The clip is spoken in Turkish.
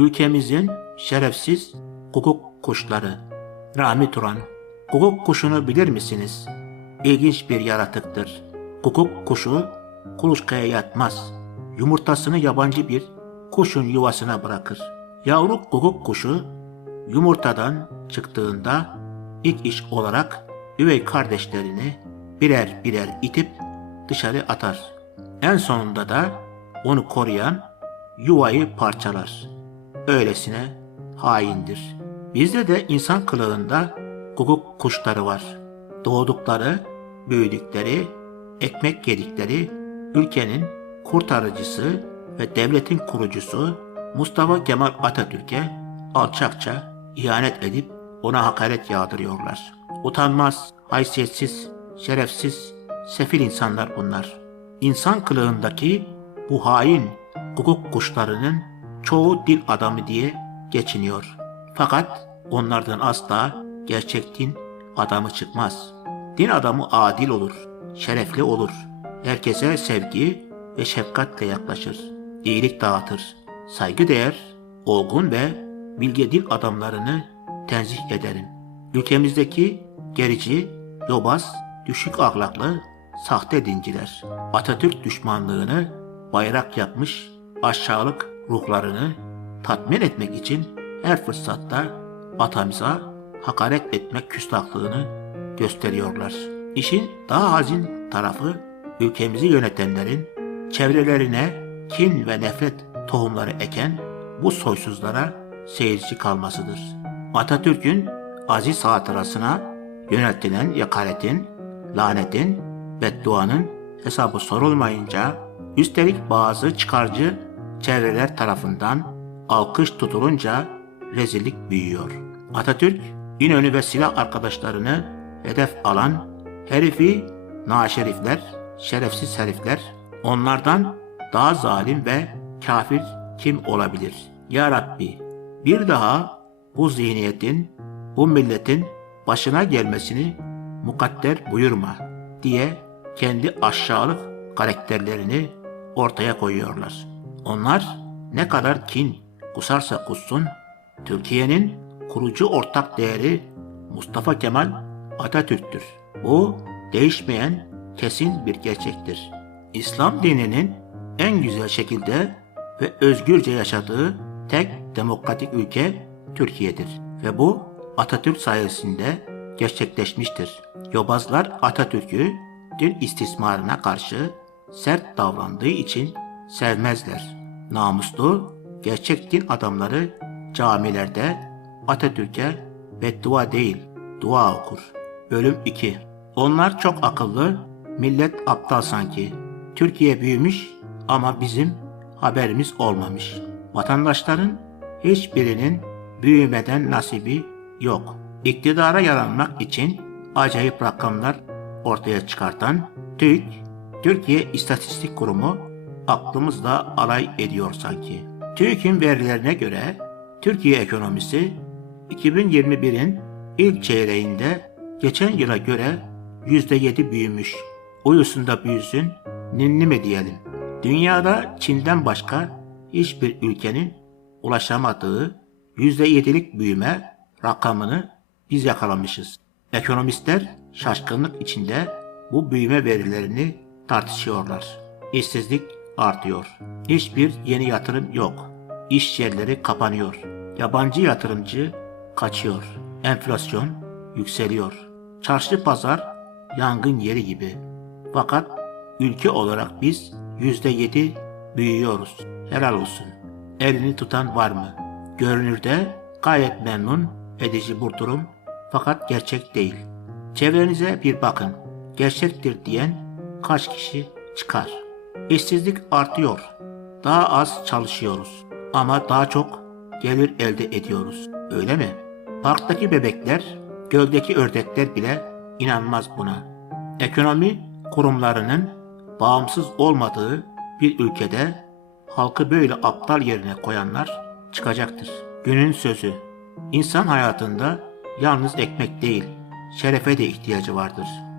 ülkemizin şerefsiz hukuk kuşları. Rami Turan. Hukuk kuşunu bilir misiniz? İlginç bir yaratıktır. Hukuk kuşu kuluçkaya yatmaz. Yumurtasını yabancı bir kuşun yuvasına bırakır. Yavru hukuk kuşu yumurtadan çıktığında ilk iş olarak üvey kardeşlerini birer birer itip dışarı atar. En sonunda da onu koruyan yuvayı parçalar. Öylesine haindir. Bizde de insan kılığında hukuk kuşları var. Doğdukları, büyüdükleri, ekmek yedikleri ülkenin kurtarıcısı ve devletin kurucusu Mustafa Kemal Atatürk'e alçakça ihanet edip ona hakaret yağdırıyorlar. Utanmaz, haysiyetsiz, şerefsiz, sefil insanlar bunlar. İnsan kılığındaki bu hain hukuk kuşlarının çoğu dil adamı diye geçiniyor. Fakat onlardan asla gerçek din adamı çıkmaz. Din adamı adil olur, şerefli olur. Herkese sevgi ve şefkatle yaklaşır. İyilik dağıtır. Saygı değer, olgun ve bilge dil adamlarını tenzih ederim. Ülkemizdeki gerici, yobaz, düşük ahlaklı, sahte dinciler, Atatürk düşmanlığını bayrak yapmış aşağılık ruhlarını tatmin etmek için her fırsatta atamıza hakaret etmek küstahlığını gösteriyorlar. İşin daha hazin tarafı ülkemizi yönetenlerin çevrelerine kin ve nefret tohumları eken bu soysuzlara seyirci kalmasıdır. Atatürk'ün aziz hatırasına yöneltilen yakaretin, lanetin, bedduanın hesabı sorulmayınca üstelik bazı çıkarcı çevreler tarafından alkış tutulunca rezillik büyüyor. Atatürk İnönü ve silah arkadaşlarını hedef alan herifi naşerifler, şerefsiz herifler onlardan daha zalim ve kafir kim olabilir? Ya Rabbi bir daha bu zihniyetin, bu milletin başına gelmesini mukadder buyurma diye kendi aşağılık karakterlerini ortaya koyuyorlar. Onlar ne kadar kin kusarsa kussun, Türkiye'nin kurucu ortak değeri Mustafa Kemal Atatürk'tür. Bu değişmeyen kesin bir gerçektir. İslam dininin en güzel şekilde ve özgürce yaşadığı tek demokratik ülke Türkiye'dir. Ve bu Atatürk sayesinde gerçekleşmiştir. Yobazlar Atatürk'ü din istismarına karşı sert davrandığı için sevmezler. Namuslu, gerçek din adamları camilerde Atatürk'e beddua değil, dua okur. Bölüm 2 Onlar çok akıllı, millet aptal sanki. Türkiye büyümüş ama bizim haberimiz olmamış. Vatandaşların hiçbirinin büyümeden nasibi yok. İktidara yaranmak için acayip rakamlar ortaya çıkartan TÜİK, Türkiye İstatistik Kurumu aklımızla alay ediyor sanki. TÜİK'in verilerine göre Türkiye ekonomisi 2021'in ilk çeyreğinde geçen yıla göre %7 büyümüş. Uyusun da büyüsün, ninni mi diyelim. Dünyada Çin'den başka hiçbir ülkenin ulaşamadığı %7'lik büyüme rakamını biz yakalamışız. Ekonomistler şaşkınlık içinde bu büyüme verilerini tartışıyorlar. İşsizlik artıyor. Hiçbir yeni yatırım yok. İş yerleri kapanıyor. Yabancı yatırımcı kaçıyor. Enflasyon yükseliyor. Çarşı pazar yangın yeri gibi. Fakat ülke olarak biz yüzde yedi büyüyoruz. Helal olsun. Elini tutan var mı? Görünürde gayet memnun edici bu durum fakat gerçek değil. Çevrenize bir bakın. Gerçektir diyen kaç kişi çıkar? İşsizlik artıyor. Daha az çalışıyoruz ama daha çok gelir elde ediyoruz. Öyle mi? Parktaki bebekler, göldeki ördekler bile inanmaz buna. Ekonomi kurumlarının bağımsız olmadığı bir ülkede halkı böyle aptal yerine koyanlar çıkacaktır. Günün sözü. İnsan hayatında yalnız ekmek değil, şerefe de ihtiyacı vardır.''